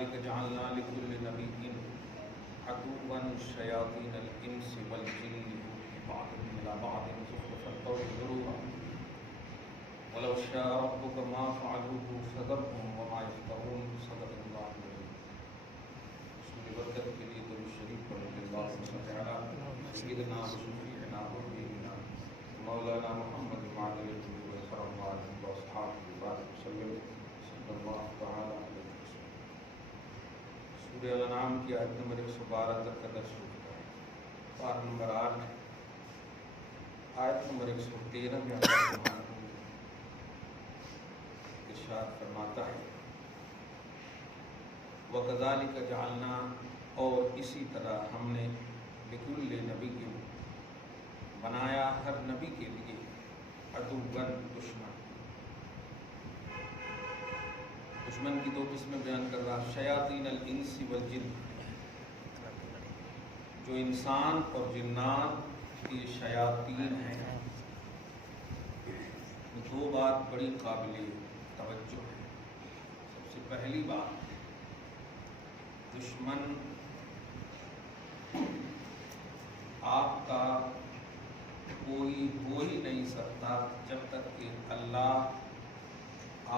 وَكَذَلِكَ جَعَلْنَا لِكُلِّ نَبِيٍّ عَدُوًّا شَيَاطِينَ الْإِنسِ وَالْجِنِّ يُوحِي بَعْضُهُمْ إِلَى بَعْضٍ زُخْرُفَ الْقَوْلِ غُرُورًا وَلَوْ شَاءَ رَبُّكَ مَا فَعَلُوهُ فَذَرْهُمْ وَمَا يَفْتَرُونَ صدق اللہ العظیم۔ رسول برکت کے لیے درود شریف پڑھیں گے۔ اللہم صل علی سیدنا و شفیعنا و حبیبنا مولانا محمد معدل الجود والکرم وآلہ وأصحابہ وبارک وسلم صلی اللہ تعالی علیہ وسلم۔ سورہ الانعام کی آیت نمبر 112 تک کا درس ہو چکا ہے۔ پارہ نمبر 8 آیت نمبر 113 میں اللہ سبحانہ ارشاد فرماتا ہے وَكَذَلِكَ جَعَلْنَا، اور اسی طرح ہم نے لِكُلِّ نَبِيٍّ بنایا ہر نبی کے لیے عدوًا دشمن۔ دشمن کی دو قسمیں بیان کر رہا، شیاطین الانس والجن، جو انسان اور جنات کی شیاطین ہیں۔ دو بات بڑی قابل توجہ ہے۔ سب سے پہلی بات، دشمن آپ کا کوئی ہو ہی نہیں سکتا جب تک کہ اللہ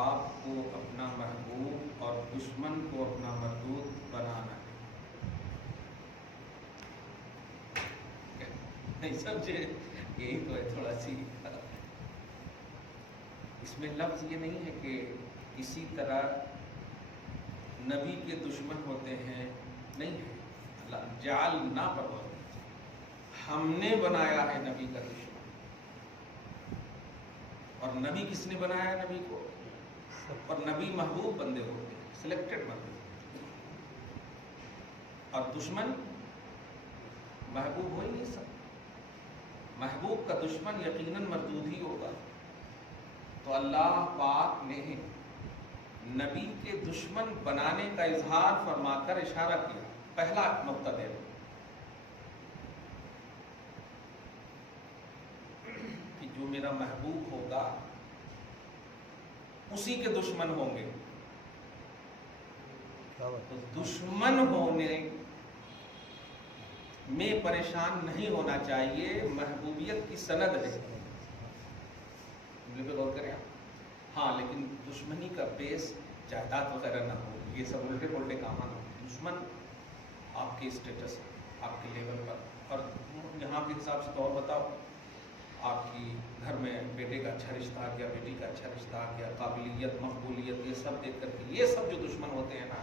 آپ کو اپنا محبوب اور دشمن کو اپنا مردود بنانا ہے۔ نہیں سمجھے؟ یہی تو ہے تھوڑا سی اس میں لفظ یہ نہیں ہے کہ اسی طرح نبی کے دشمن ہوتے ہیں، نہیں ہے۔ اللہ جعلنا پر ہم نے بنایا ہے نبی کا دشمن۔ اور نبی کس نے بنایا ہے نبی کو؟ اور نبی محبوب بندے ہوتے ہیں، سلیکٹڈ بندے، اور دشمن محبوب ہو ہی نہیں سکتا۔ محبوب کا دشمن یقیناً مردود ہی ہوگا۔ تو اللہ پاک نے نبی کے دشمن بنانے کا اظہار فرما کر اشارہ کیا۔ پہلا نقطہ دے کہ جو میرا محبوب ہوگا اسی کے دشمن ہوں گے۔ تو دشمن ہونے میں پریشان نہیں ہونا چاہیے، محبوبیت کی سند ہے۔ پہ غور کریں ہاں، لیکن دشمنی کا بیس جائیداد وغیرہ نہ ہو، یہ سب الٹے پلٹے کام نہ ہو۔ دشمن آپ کے اسٹیٹس، آپ کے لیول پر، اور یہاں کے حساب سے تو اور بتاؤ، آپ کی گھر میں بیٹے کا اچھا رشتہ آ گیا، بیٹی کا اچھا رشتہ آ گیا، قابلیت، مقبولیت، یہ سب دیکھ کر کے یہ سب جو دشمن ہوتے ہیں نا،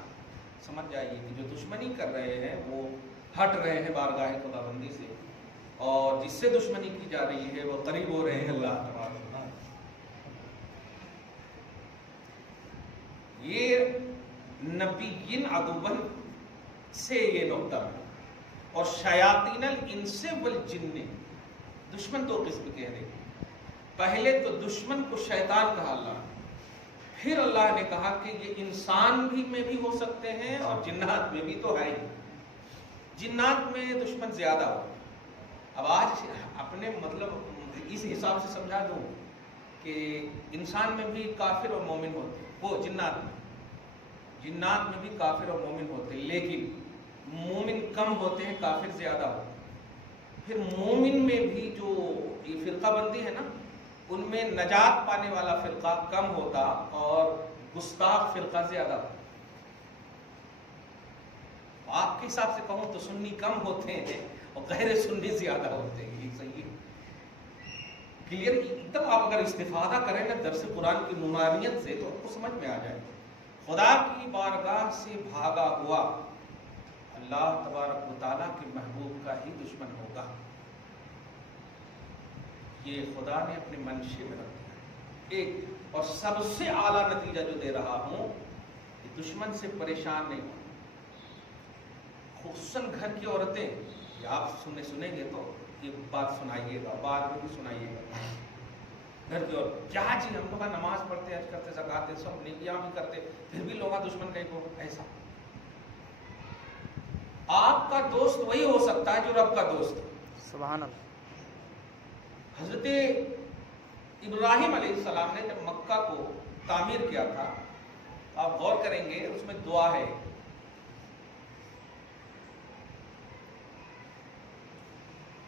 سمجھ جائیے کہ جو دشمنی کر رہے ہیں وہ ہٹ رہے ہیں بارگاہ خداوندی سے، اور جس سے دشمنی کی جا رہی ہے وہ قریب ہو رہے ہیں اللہ تبارک و تعالیٰ۔ یہ نبیین عدوًا سے یہ نقطہ ہے۔ اور شیاطین الانس والجن، دشمن دو قسم کے ہیں۔ پہلے تو دشمن کو شیطان کہا اللہ نے، پھر اللہ نے کہا کہ یہ انسان بھی میں بھی ہو سکتے ہیں اور جنات میں بھی تو ہے ہی۔ جنات میں دشمن زیادہ ہو۔ اب آج اپنے مطلب اس حساب سے سمجھا دوں کہ انسان میں بھی کافر اور مومن ہوتے ہیں، وہ جنات میں بھی کافر اور مومن ہوتے ہیں، لیکن مومن کم ہوتے ہیں، کافر زیادہ ہوتے ہیں۔ پھر مومن میں بھی جو یہ فرقہ بندی ہے نا، ان میں نجات پانے والا فرقہ کم ہوتا اور گستاخ فرقہ زیادہ ہوتا۔ آپ کے حساب سے کہوں تو سنی کم ہوتے ہیں اور غیر سنی زیادہ ہوتے ہیں، یہ صحیح ہے۔ کلیئر ایک دم آپ اگر استفادہ کریں نا درس قرآن کی نورانیت سے تو آپ کو سمجھ میں آ جائے۔ خدا کی بارگاہ سے بھاگا ہوا اللہ تبارک و تعالیٰ کے محبوب کا ہی دشمن ہوگا، یہ خدا نے اپنے منشے میں رکھ دیا۔ ایک اور سب سے اعلیٰ نتیجہ جو دے رہا ہوں کہ دشمن سے پریشان نہیں ہو، خصوصاً گھر کی عورتیں، یہ آپ سنیں گے تو یہ بات سنائیے گا، بعد میں بھی سنائیے گا۔ گھر کی عورت کیا جی ہم لوگ نماز پڑھتے، حج کرتے، زکات دیتے، سب نیکیاں بھی کرتے، پھر بھی لوگ دشمن کہیں کو ایسا۔ آپ کا دوست وہی ہو سکتا ہے جو رب کا دوست ہے۔ سبحان اللہ۔ حضرت ابراہیم علیہ السلام نے جب مکہ کو تعمیر کیا تھا، آپ غور کریں گے اس میں دعا ہے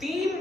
3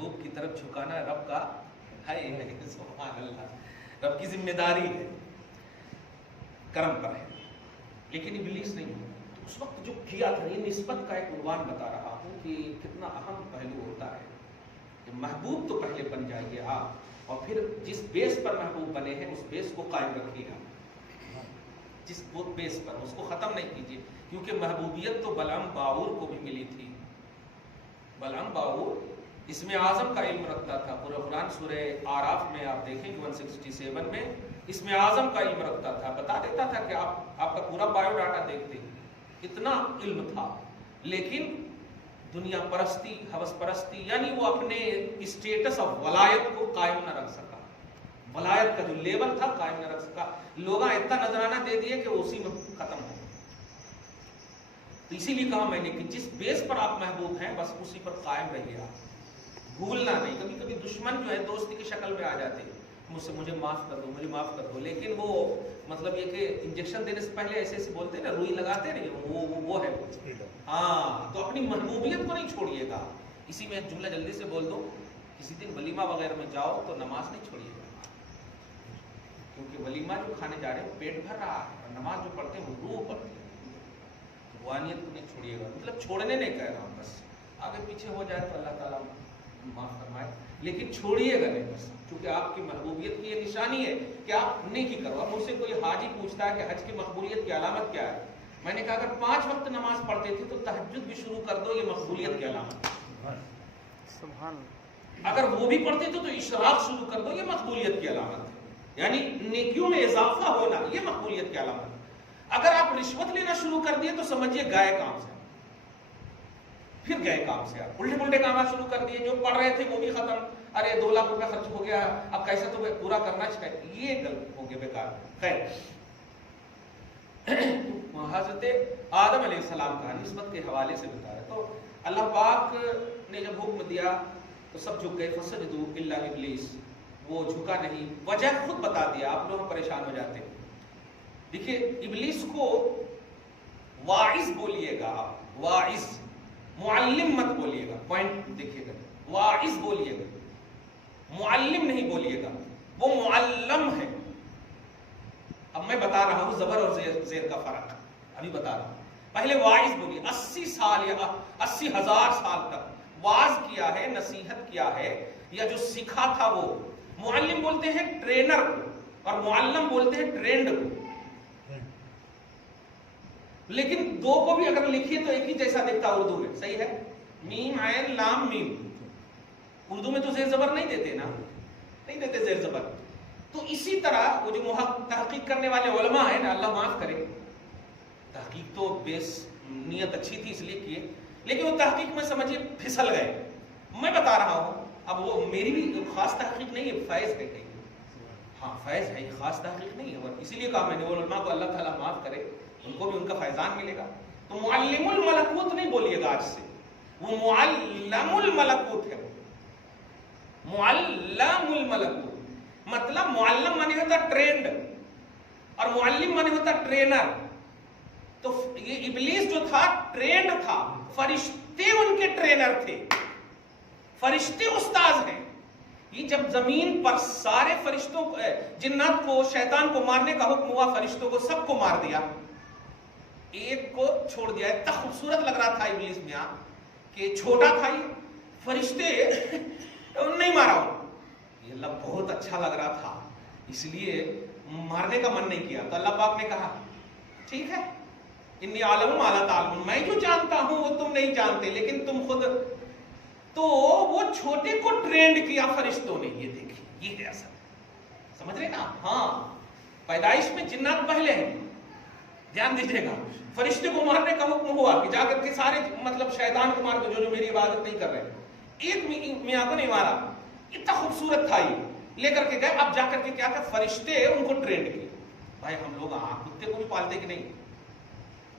محبوب کی طرف جھکانا رب کا ہے، سبحان اللہ، رب کی ذمہ داری ہے، کرم پر ہے، لیکن ابلیس نہیں ہے۔ تو اس وقت جو کیا تھا، یہ نسبت کا ایک عنوان بتا رہا ہوں کہ کتنا اہم پہلو ہوتا ہے کہ محبوب تو پہلے بن جائیے آپ، اور پھر جس بیس پر محبوب بنے ہیں اس بیس کو قائم رکھیے گا، جس وہ بیس پر اس کو ختم نہیں کیجیے، کیونکہ محبوبیت تو بلعم باعور کو بھی ملی تھی۔ بلعم باعور اسم اعظم کا علم رکھتا تھا، پورا قرآن سورہ آراف میں آپ دیکھیں 167 میں اسم اعظم کا علم رکھتا تھا، بتا دیتا تھا کہ آپ کا پورا بایو ڈاٹا دیکھتے ہیں، اتنا علم تھا، لیکن دنیا پرستی، ہوس پرستی، یعنی وہ اپنے اسٹیٹس آف ولایت کو قائم نہ رکھ سکا، ولایت کا جو لیول تھا قائم نہ رکھ سکا، لوگاں اتنا نذرانہ دے دیے کہ اسی میں ختم ہو۔ تو اسی لیے کہا میں نے کہ جس بیس پر آپ محبوب ہیں بس اسی پر قائم رہیے، آپ بھولنا نہیں۔ کبھی کبھی دشمن جو ہے دوستی کی شکل میں آ جاتے ہیں، مجھے معاف کر دو، مجھے معاف کر دو، لیکن وہ مطلب یہ کہ انجیکشن دینے سے پہلے ایسے ایسے بولتے ہیں نا، روئی لگاتے نہیں، وہ ہے ہاں۔ تو اپنی محبوبیت کو نہیں چھوڑیے گا۔ اسی میں ایک جملہ جلدی سے بول دو، کسی دن ولیمہ وغیرہ میں جاؤ تو نماز نہیں چھوڑیے گا، کیونکہ ولیمہ جو کھانے جا رہے ہیں پیٹ بھر رہا ہے، اور نماز جو پڑھتے ہیں وہ روح پڑھتے ہیں، روحانیت کو نہیں چھوڑیے گا، مطلب چھوڑنے نہیں کہہ رہا ہوں، بس آگے پیچھے ہو جائے تو اللہ تعالیٰ معاف فرمائے، لیکن چھوڑیے گا نہیں بس، کیونکہ آپ کی محبوبیت کی یہ نشانی ہے کہ آپ نیکی کرو۔ اب مجھ سے کوئی حاجی پوچھتا ہے کہ حج کی مقبولیت کی علامت کیا ہے، میں نے کہا اگر 5 وقت نماز پڑھتے تھے تو تہجد بھی شروع کر دو، یہ مقبولیت کی علامت ہے۔ اگر وہ بھی پڑھتے تھے تو اشراق شروع کر دو، یہ مقبولیت کی علامت ہے، یعنی نیکیوں میں اضافہ ہونا یہ مقبولیت کی علامت ہے۔ اگر آپ رشوت لینا شروع کر دیے تو سمجھیے گئے کام سے، پھر گئے کام سے، آپ الٹے پلٹے کام شروع کر دیے، جو پڑھ رہے تھے وہ بھی ختم، ارے 2 لاکھ روپے خرچ ہو گیا، اب کیسے تو پورا کرنا چاہیے، یہ غلط ہو گیا، بیکار۔ خیر، حضرت آدم علیہ السلام کا نسبت کے حوالے سے بتایا تو اللہ پاک نے جب حکم دیا تو سب جھک گئے، فسجدوا الا ابلیس، وہ جھکا نہیں، وجہ خود بتا دیا، آپ لوگ پریشان ہو جاتے ہیں۔ دیکھیے ابلیس کو واعظ بولیے گا آپ، واعظ، معلم مت بولیے گا، پوائنٹ دیکھیے گا، واعظ بولیے گا، معلم نہیں بولیے گا، وہ معلم ہے۔ اب میں بتا رہا ہوں زبر اور زیر کا فرق، ابھی بتا رہا ہوں۔ پہلے واعظ بولیے، 80 سال یا 80,000 سال تک واعظ کیا ہے، نصیحت کیا ہے، یا جو سکھا تھا وہ۔ معلم بولتے ہیں ٹرینر کو، اور معلم بولتے ہیں ٹرینڈ کو، لیکن دو کو بھی اگر لکھیے تو ایک ہی جیسا دکھتا اردو میں، صحیح ہے، میم عین لام میم۔ اردو میں تو زیر زبر نہیں دیتے نا، نہیں دیتے زیر زبر۔ تو اسی طرح وہ جو تحقیق کرنے والے علماء ہیں نا، اللہ معاف کرے، تحقیق تو بیس نیت اچھی تھی اس لیے کیے، لیکن وہ تحقیق میں سمجھیے پھسل گئے۔ میں بتا رہا ہوں، اب وہ میری بھی خاص تحقیق نہیں ہے، فیض ہے کہیں، ہاں فیض ہے، یہ خاص تحقیق نہیں ہے، اور اسی لیے کہا میں نے وہ علماء کو اللہ تعالیٰ معاف کرے، ان کو بھی ان کا فیضان ملے گا۔ تو معلم الملکوت نہیں بولیے گا آج سے، وہ معلم الملکوت ہے، معلم الملکوت، مطلب معلم مانے ہوتا ٹرینڈ، اور معلم مانے ہوتا ٹرینر۔ تو یہ ابلیس جو تھا ٹرینڈ تھا، فرشتے ان کے ٹرینر تھے، فرشتے استاذ ہیں۔ یہ جب زمین پر سارے فرشتوں کو، جنات کو، شیطان کو مارنے کا حکم ہوا، فرشتوں کو سب کو مار دیا، ایک کو چھوڑ دیا۔ اتنا خوبصورت لگ رہا تھا ابلیس میاں کہ چھوٹا تھا، یہ فرشتے نہیں مارا ہوں، یہ اللہ بہت اچھا لگ رہا تھا، اس لیے مارنے کا من نہیں کیا۔ تو اللہ پاک نے کہا ٹھیک ہے، انی عالم ما لا تعلمون، میں جو جانتا ہوں وہ تم نہیں جانتے، لیکن تم خود۔ تو وہ چھوٹے کو ٹرینڈ کیا فرشتوں نے، یہ دیکھیں، یہ ہے اصل، سمجھ رہے نا؟ ہاں، پیدائش میں جنات پہلے ہیں، دھیان دیجیے گا۔ فرشتے کو مارنے کا حکم ہوا کہ جا کر کے سارے مطلب شیطان کو مار دو جو میری عبادت نہیں کر رہے، ایک میاں کو نہیں مارا۔ اتنا خوبصورت تھا، یہ لے کر کے گئے۔ اب جا کر کے کیا کہ فرشتے ان کو ٹرینڈ کیے۔ بھائی ہم لوگ کتے کو بھی پالتے کہ نہیں،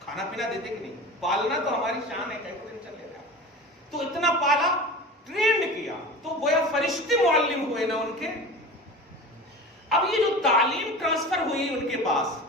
کھانا پینا دیتے کہ نہیں، پالنا تو ہماری شان ہے، کہیں دن چل رہا۔ تو اتنا پالا، ٹرینڈ کیا، تو گویا فرشتے معلم ہوئے نا ان کے۔ اب یہ جو تعلیم ٹرانسفر ہوئی ان کے پاس،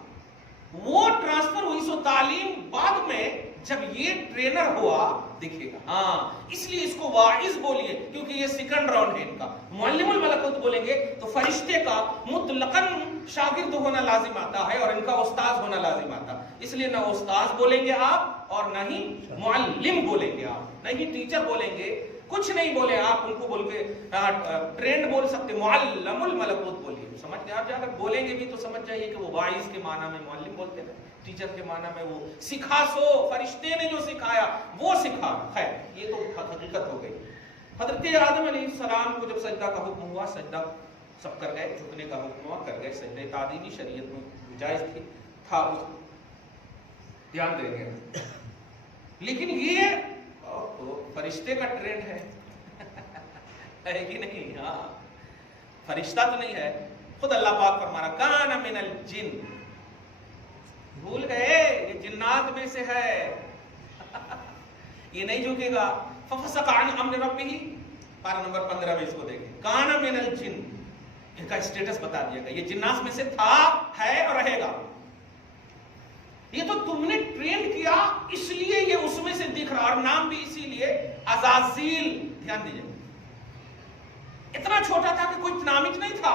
وہ ٹرانسفر ہوئی، سو تعلیم بعد میں جب یہ ٹرینر ہوا دیکھیے گا. ہاں اس لیے اس کو واعظ بولیے کیونکہ یہ سیکنڈ راؤنڈ ہے ان کا. معلم الملکوت بولیں گے تو فرشتے کا مطلقاً شاگرد ہونا لازم آتا ہے اور ان کا استاذ ہونا لازم آتا. اس لیے نہ استاذ بولیں گے آپ اور نہ ہی معلم بولیں گے آپ, نہ ہی ٹیچر بولیں گے, کچھ نہیں بولے آپ ان کو بول کے ٹرینڈ بول سکتے, معلم الملکوت بولیے. سمجھ گئے آپ؟ اگر بولیں گے بھی تو سمجھ جائیے کہ وہ واعظ کے معنی میں معلم بولتے ہیں, ٹیچر کے معنی میں وہ سکھا سو, فرشتے نے جو سکھایا وہ سکھا. خیر یہ تو حقیقت ہو گئی. حضرت آدم علیہ السلام کو جب سجدہ کا حکم ہوا, سجدہ سب کر گئے, جھکنے کا حکم ہوا کر گئے. سجدہ تعظیمی شریعت میں جائز تھا, دھیان دیں گے. لیکن یہ تو فرشتے کا ٹرینڈ ہے کہ نہیں؟ ہاں فرشتہ تو نہیں ہے. خود اللہ پاک فرما رہا کان من الجن, بھول گئے یہ جنات میں سے ہے. یہ نہیں جھکے گا. ففسق عن امر ربہ, پارہ نمبر 15 میں اس کو دیکھیں. کان من الجن, ان کا اسٹیٹس بتا دیا گیا, یہ جنات میں سے تھا, ہے اور رہے گا. یہ تو تم نے ٹرین کیا اس لیے یہ اس میں سے دکھ رہا, اور نام بھی اسی لیے عزازیل. دھیان دیجئے, اتنا چھوٹا تھا کہ کوئی نام ہی نہیں تھا,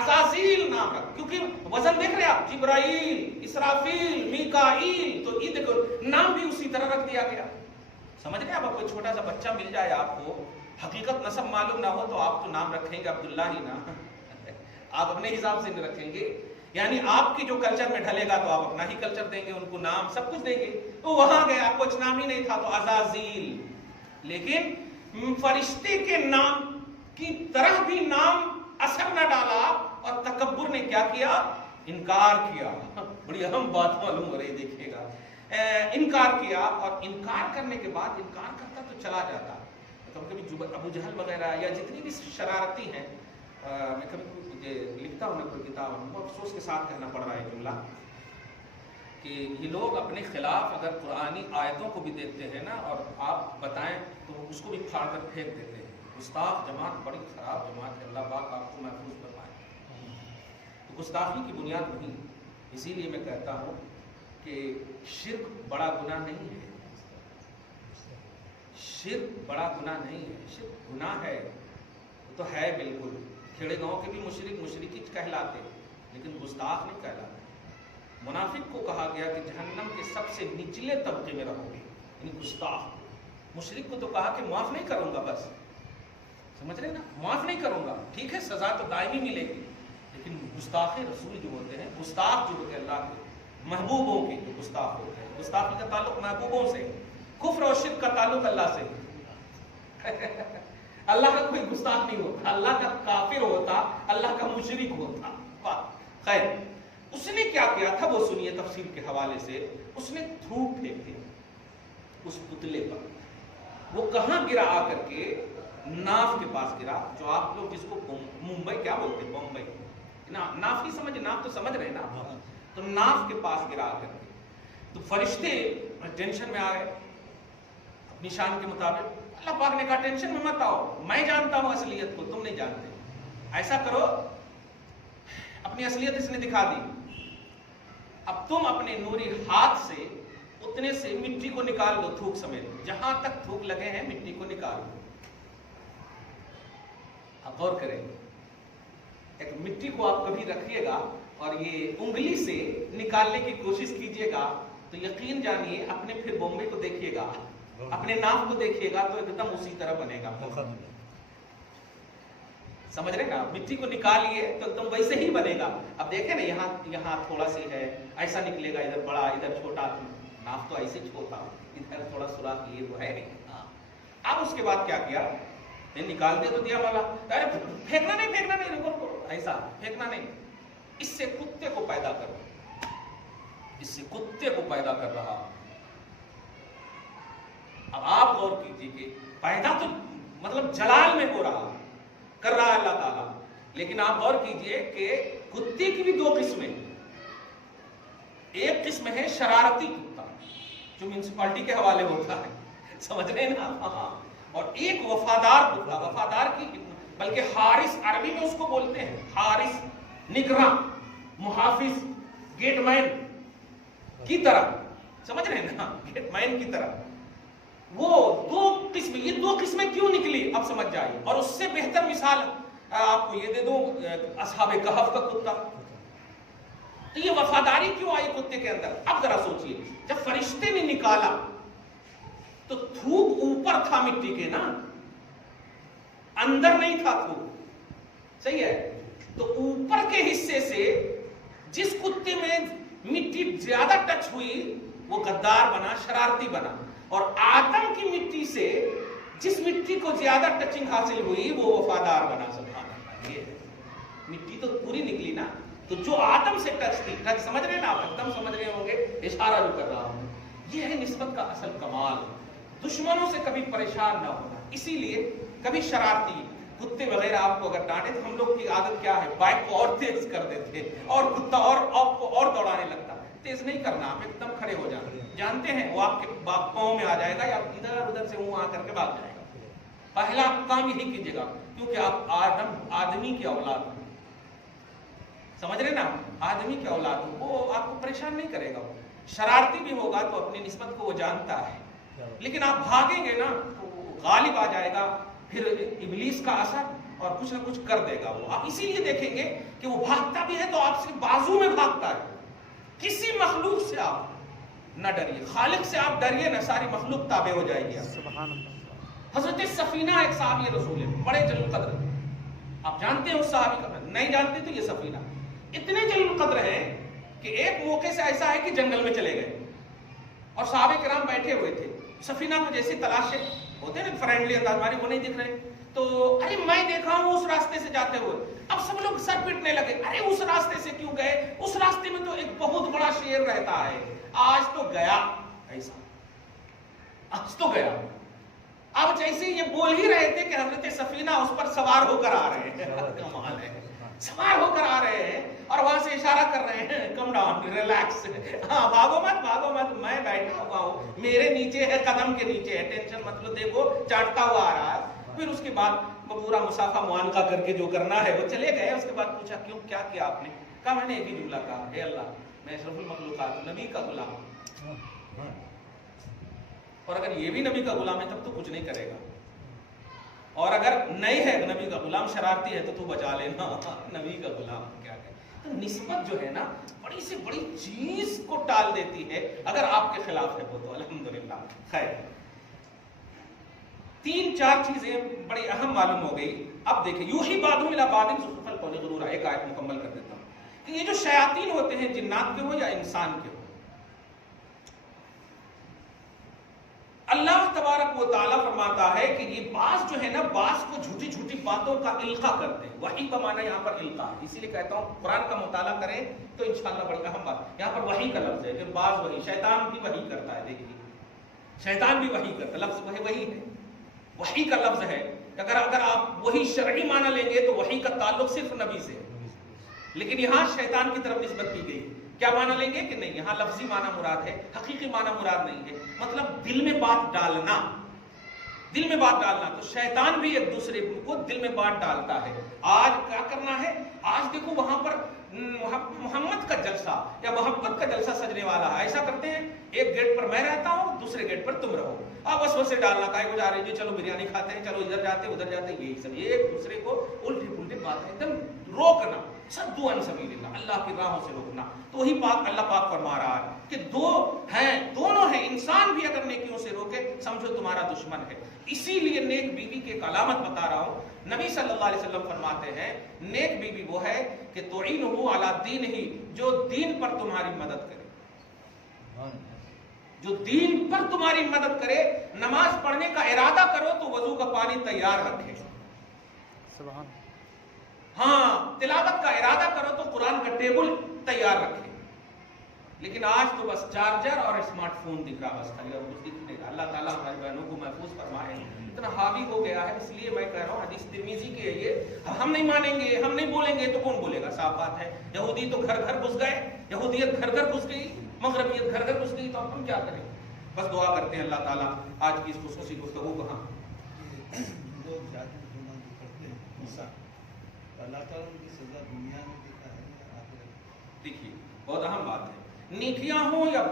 عزازیل نام رکھ, کیونکہ وزن دیکھ رہے آپ, جبرائیل, اسرافیل, میکائیل, تو یہ دیکھو نام بھی اسی طرح رکھ دیا گیا. سمجھ رہے ہیں؟ اب کوئی چھوٹا سا بچہ مل جائے آپ کو, حقیقت نسب معلوم نہ ہو تو آپ تو نام رکھیں گے عبداللہ ہی نا, آپ اپنے حساب سے نہیں رکھیں گے. یعنی آپ کی جو کلچر میں ڈھلے گا تو آپ اپنا ہی کلچر دیں گے, ان کو نام سب کچھ دیں گے. تو وہاں گئے, آپ کو کچھ نام ہی نہیں تھا تو عزازیل. لیکن فرشتے کے نام کی طرح بھی نام اثر نہ ڈالا, اور تکبر نے کیا کیا؟ انکار کیا. بڑی اہم بات معلوم ہو رہی, دیکھیے گا. انکار کیا, اور انکار کرنے کے بعد انکار کرتا تو چلا جاتا. کبھی ابو جہل وغیرہ یا جتنی بھی شرارتی ہیں, میں کبھی لکھتا ہوں کوئی کتاب, بہت افسوس کے ساتھ کہنا پڑ رہا ہے جملہ, کہ یہ لوگ اپنے خلاف اگر قرآنی آیتوں کو بھی دیکھتے ہیں نا, اور آپ بتائیں تو اس کو بھی پھاڑ کر پھینک دیتے ہیں. گستاخ جماعت بڑی خراب جماعت ہے, اللہ پاک آپ کو محفوظ فرمائے. تو گستاخی کی بنیاد نہیں. اسی لیے میں کہتا ہوں کہ شرک بڑا گناہ نہیں ہے, شرک بڑا گناہ نہیں ہے. شرک گناہ ہے تو ہے بالکل. کھیڑے گاؤں کے بھی مشرک ہی کہلاتے, لیکن گستاخ نہیں کہلاتے. منافق کو کہا گیا کہ جہنم کے سب سے نچلے طبقے میں رہو گے, یعنی گستاخ. مشرک کو تو کہا کہ معاف نہیں کروں گا, بس سمجھ رہے نا, معاف نہیں کروں گا. ٹھیک ہے سزا تو دائمی ملے گی, لیکن گستاخ رسول جو ہوتے ہیں, گستاخ جو ہوتے ہیں اللہ کے محبوبوں کے جو گستاخ ہوتے ہیں, گستاخی کا تعلق محبوبوں سے, کفر اور شرک کا تعلق اللہ سے. اللہ کا کوئی گستاخ نہیں ہوتا, اللہ کا کافر ہوتا, اللہ کا مشرک ہوتا. خیر, اس نے کیا کیا تھا وہ سنیے تفسیر کے حوالے سے. اس نے تھوک پھینکے اس پتلے پر. وہ کہاں گرا؟ آ کر کے ناف کے پاس گرا, جو آپ لوگ جس کو ممبئی کیا بولتے ہیں, بمبئی ناف کی سمجھ, ناف تو سمجھ رہے نا, تو ناف کے پاس گرا کر کے. تو فرشتے ٹینشن میں آ گئے اپنی شان کے مطابق. اللہ پاک نے کہا ٹینشن میں مت آؤ, میں جانتا ہوں اصلیت کو, تم نہیں جانتے. ایسا کرو, اپنی اصلیت اس نے دکھا دی. اب تم اپنے نوری ہاتھ سے اتنے سے مٹی کو نکال دو, تھوک سمیت, جہاں تک تھوک لگے ہیں مٹی کو نکال دو. آپ غور کریں, ایک مٹی کو آپ کبھی رکھیے گا اور یہ انگلی سے نکالنے کی کوشش کیجئے گا تو یقین جانیے اپنے پھر بمبے کو دیکھیے گا, اپنے ناف کو دیکھیے گا تو ایک دم اسی طرح بنے گا. سمجھ رہے نا, مٹی کو نکالیے تو ایک دم ویسے ہی بنے گا. اب دیکھیں نا, یہاں تھوڑا سی ہے, ایسا نکلے گا, ادھر بڑا ادھر چھوٹا. ناف تو ایسے چھوٹا, ادھر تھوڑا سوراخ, یہ تو ہے نہیں. اب اس کے بعد کیا کیا, نکال دے تو دیا والا, ارے پھینکنا نہیں, رکو, ایسا پھینکنا نہیں. اس سے کتے کو پیدا کرو, اس سے کتے کو پیدا کر رہا. اب آپ غور کیجیے کہ پیدا تو مطلب جلال میں ہو رہا, کر رہا ہے اللہ تعالیٰ, لیکن آپ غور کیجیے کہ کتے کی بھی دو قسمیں. ایک قسم ہے شرارتی کتا جو میونسپلٹی کے حوالے ہوتا ہے, سمجھ رہے ہیں نا, اور ایک وفادار کتا. وفادار کی بلکہ حارس عربی میں اس کو بولتے ہیں, حارس, نگراں, محافظ, گیٹ مین کی طرح. سمجھ رہے ہیں نا، گیٹ مین کی طرح. وہ دو قسم، یہ دو قسمیں کیوں نکلی اب سمجھ جائیے. اور اس سے بہتر مثال آپ کو یہ دے دوں، اصحاب کہف کا کتا. تو یہ وفاداری کیوں آئی کتے کے اندر؟ اب ذرا سوچئے، جب فرشتے نے نکالا تو تھوک اوپر تھا مٹی کے نا، اندر نہیں تھا تھوک، صحیح ہے؟ تو اوپر کے حصے سے جس کتے میں مٹی زیادہ ٹچ ہوئی وہ غدار بنا، شرارتی بنا. اور آدم کی مٹی سے جس مٹی کو زیادہ ٹچنگ حاصل ہوئی وہ وفادار بنا. سبحان اللہ. یہ مٹی تو پوری نکلی نا. تو جو آدم سے ٹچ تھی، ٹچ سمجھ رہے ہیں نا آپ، ایک دم سمجھ رہے ہوں گے، اشارہ جو کر رہا ہوں، یہ ہے نسبت کا اصل کمال. دشمنوں سے کبھی پریشان نہ ہونا. اسی لیے کبھی شرارتی کتے وغیرہ آپ کو اگر ڈانٹے تو ہم لوگ کی عادت کیا ہے، بائک کو اور تیز کر دیتے اور کتا اور دوڑانے لگتا. تیز نہیں کرنا، آپ ایک دم کھڑے ہو جاتے. جانتے ہیں وہ آپ کے پاؤں میں آ جائے گا یا ادھر ادھر سے منہ آ کر کے بھاگ جائے گا. پہلا کام یہی کیجیے گا، کیونکہ آپ آدمی کی اولاد ہو. سمجھ رہے نا، آدمی کی اولاد ہو، وہ آپ کو پریشان نہیں کرے گا. شرارتی بھی ہوگا تو اپنی نسبت کو وہ جانتا ہے، لیکن آپ بھاگیں گے نا تو غالب آ جائے گا، پھر ابلیس کا اثر اور کچھ نہ کچھ کر دے گا وہ. آپ اسی لیے دیکھیں گے کہ وہ بھاگتا بھی ہے تو آپ سے بازو میں بھاگتا ہے. کسی مخلوق سے آپ نہ ڈریے، خالق سے آپ ڈریے نہ، ساری مخلوق تابع ہو جائے گی. سبحان اللہ. حضرت سفینہ ایک صحابی رسول ہے، بڑے جلیل القدر. آپ جانتے ہیں اس صحابی کا؟ نہیں جانتے تو یہ سفینہ اتنے جلیل القدر ہیں کہ ایک موقع سے ایسا ہے کہ جنگل میں چلے گئے اور صحابہ کرام بیٹھے ہوئے تھے. سفینہ کو جیسے تلاشے ہوتے ہیں نا فرینڈلی انداز، ہماری وہ نہیں دکھ رہے، تو ارے میں دیکھا ہوں اس راستے سے جاتے ہوئے. اب سب لوگ سر پیٹنے لگے، ارے اس راستے سے کیوں گئے؟ اس راستے میں تو ایک بہت بڑا شیر رہتا ہے، آج تو گیا. ایسا آج تو گیا. اب جیسے یہ بول ہی رہے تھے کہ حضرت سفینہ اس پر سوار ہو کر آ رہے ہیں. کمال ہے، سوار ہو کر آ رہے ہیں اور وہاں سے اشارہ کر رہے ہیں، کم ڈاؤن، ریلیکس، ہاں بھاگو مت، بھاگو مت، میں بیٹھا ہوا ہوں، میرے نیچے ہے، قدم کے نیچے ہے، ٹینشن مت لو، دیکھو چاٹتا ہوا آ رہا ہے. پھر اس کے بعد پورا مسافہ معانقہ کر کے جو کرنا ہے وہ چلے گئے. اس کے بعد پوچھا کیوں، کیا کیا آپ نے؟ کہا میں نے ایک ہی جملہ کہا، اے اللہ میں اشرف المخلوقات ہوں، نبی کا غلام ہوں، اور اگر یہ بھی نبی کا غلام ہے تب تو کچھ نہیں کرے گا، اور اگر نہیں ہے نبی کا غلام، شرارتی ہے تو بچا لینا، نبی کا غلام کیا کہ. تو نسبت جو ہے نا بڑی سے بڑی چیز کو ٹال دیتی ہے اگر آپ کے خلاف ہے وہ تو. الحمدللہ. خیر، 3-4 چیزیں بڑی اہم معلوم ہو گئی. اب دیکھیں، یوحی بعضهم الی بعض زخرف القول غرورا. ایک آیت مکمل کر دیتا ہوں کہ یہ جو شیاطین ہوتے ہیں، جنات کے ہو یا انسان کے ہو، اللہ تبارک و تعالیٰ فرماتا ہے کہ یہ بعض جو ہے نا، بعض کو جھوٹی جھوٹی باتوں کا القاء کرتے ہیں. وحی کا معنی یہاں پر القاء، اسی لیے کہتا ہوں قرآن کا مطالعہ کریں تو انشاءاللہ بڑی اہم بات. یہاں پر وحی کا لفظ ہے کہ بعض وحی، شیطان بھی وحی کرتا ہے. دیکھیے شیطان بھی وحی کرتا ہے، لفظ وحی ہے، وحی کا لفظ ہے. اگر آپ وہی شرعی معنی لیں گے تو وحی کا تعلق صرف نبی سے ہے، لیکن یہاں شیطان کی طرف نسبت کی گئی. کیا معنی لیں گے کہ نہیں، یہاں لفظی معنی مراد ہے، حقیقی معنی مراد نہیں ہے. مطلب دل میں بات ڈالنا، دل میں بات ڈالنا. تو شیطان بھی ایک دوسرے کو دل میں بات ڈالتا ہے. آج کیا کرنا ہے، آج دیکھو وہاں پر محمد کا جلسہ یا محبت کا جلسہ سجنے والا ہے. ایسا کرتے ہیں، ایک گیٹ پر میں رہتا ہوں، دوسرے گیٹ پر تم رہو. آپ بس ویسے ڈالنا، کہیں کو جا رہے جی چلو بریانی کھاتے ہیں، چلو ادھر جاتے ادھر جاتے، یہی سب ایک دوسرے کو الٹی پلٹی باتیں ایک دم روکنا. صدوا عن سبیل اللہ، اللہ کی راہوں سے روکنا. تو وہی پاک اللہ پاک فرما رہا ہے کہ دونوں ہیں. انسان بھی اگر نیکیوں سے روکے سمجھو تمہارا دشمن ہے. اسی لیے نیک بیوی کی ایک علامت بتا رہا ہوں. نبی صلی اللہ علیہ وسلم فرماتے ہیں نیک بیوی وہ ہے کہ تعینہ علی دینہ، جو دین پر تمہاری مدد کرے، جو دین پر تمہاری مدد کرے. نماز پڑھنے کا ارادہ کرو تو وضو کا پانی تیار رکھے. سبحان. ہاں، تلاوت کا ارادہ کرو تو قرآن کا ٹیبل تیار رکھے. لیکن آج تو بس چارجر اور اسمارٹ فون دکھ رہا، بس خالی اور کچھ دکھ نہیں رہا. اللہ تعالیٰ ہماری بہنوں کو محفوظ فرمائے. اتنا حاوی ہو گیا ہے، اس لیے میں کہہ رہا ہوں حدیث ترمذی کی ہے یہ. ہم نہیں مانیں گے، ہم نہیں بولیں گے تو کون بولے گا؟ صاف بات ہے. یہودی تو گھر گھر گھس گئے، یہودیت گھر گھر گھس گئی، مغربیت گھر گھر گھس گئی، تو اب ہم کیا کریں؟ بس دعا کرتے ہیں اللہ تعالیٰ آج کی اس خصوصی گفتگو کو اللہ تعالیٰ ان کی سزا دنیا میں دیتا ہے. دیکھیے بہت اہم بات ہے، نیکیاں ہوں یا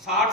60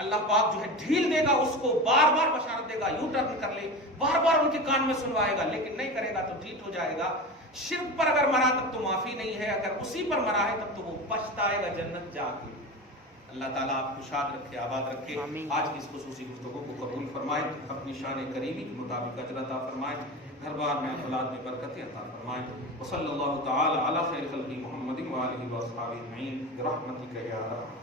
اللہ پاک جو ہے ڈھیل دے گا اس کو، بار بار بشارت دے گا یو ٹرن کر لے، بار بار ان کے کان میں سنوائے گا، لیکن نہیں کرے گا تو ڈھیٹ ہو جائے گا۔ شرک پر اگر مرا تب تو معافی نہیں ہے، اگر اسی پر مرا ہے تب تو وہ پچھتائے گا جنت جا کے۔ اللہ تعالیٰ آپ کو شاد رکھے، آباد رکھے، آج کی اس خصوصی گفتگو کو قبول فرمائے، اپنی شان قریبی کے مطابق اجر عطا فرمائے، گھر بار میں اولاد میں برکتیں عطا فرمائے۔ وصلی اللہ تعالی علی خیر خلق محمد وآلہ وصحبہ اجمعین برحمتک یا ارحم